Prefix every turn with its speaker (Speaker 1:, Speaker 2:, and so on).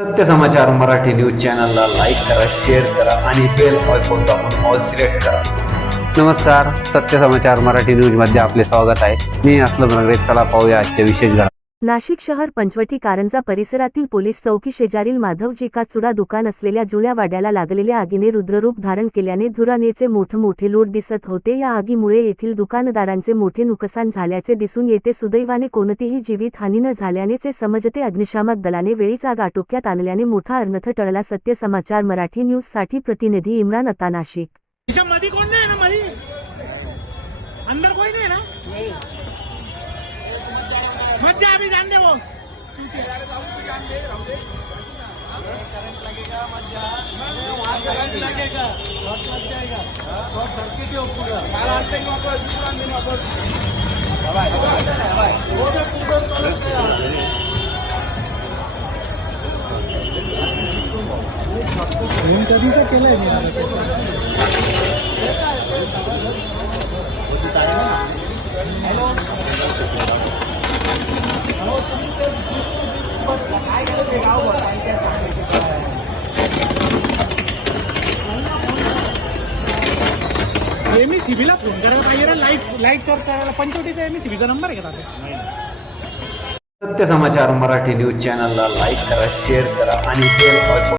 Speaker 1: सत्य समाचार मराठी न्यूज चॅनलला लाईक करा शेअर करा आणि बेल आयकॉन दाबून ऑल सिलेक्ट करा. नमस्कार सत्य समाचार मराठी न्यूजमध्ये आपले स्वागत आहे. मी असलम रंगरे चला पाहूया आजच्या विशेष घडा
Speaker 2: नाशिक शहर पंचवटी कारंजा परिसरातील पोलीस चौकी शेजारील माधवजी का चुडा दुकान असलेल्या जुन्या वाड्याला लागलेल्या आगीने रुद्ररूप धारण केल्याने धुरानेचे मोठमोठे लोट दिसत होते. या आगीमुळे येथील दुकानदारांचे मोठे नुकसान झाल्याचे दिसून येते. सुदैवाने कोणतीही जीवितहानी न झाल्यानेचे समजते. अग्निशामक दलाने वेळीच आग आटोक्यात आणल्याने मोठा अर्नथ टळला. सत्य समाचार मराठी न्यूजसाठी प्रतिनिधी इम्रान अता नाशिक.
Speaker 3: म्हणजे मज्जा अभी जान दे वो कधीच केलंय मी एम एस ला फोन करायला पाहिजे रे लाइट लाइट कर करायला पंचवटीचा एम एस चा नंबर घेतात
Speaker 1: सत्य समाचार मराठी न्यूज चॅनलला लाईक करा शेअर करा आणि